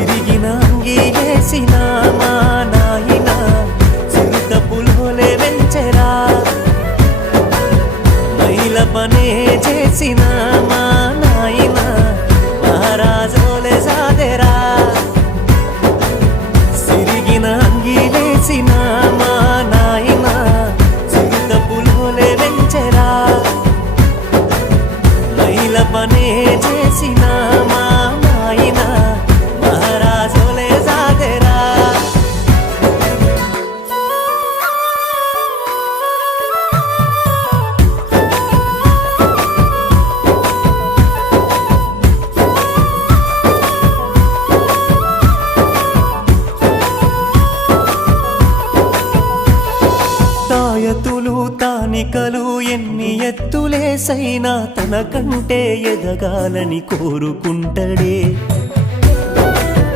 సిరిగిన అంగీలేసిన మా నాయన చిరుత పులోలే వెంచెరా మైల పనే చేసిన మా నాయన మహారాజోలే సాదెరా సిరిగిన అంగీలేసిన మా నాయన చిరుత పులోలే వెంచెరా మైల పనే చేసిన మా నాయన మహారాజోలే సాదెరా తాయతులు తానికలు ఎన్ని ఎత్తులేసైనా తనకంటే ఎదగాలని కోరుకుంటడే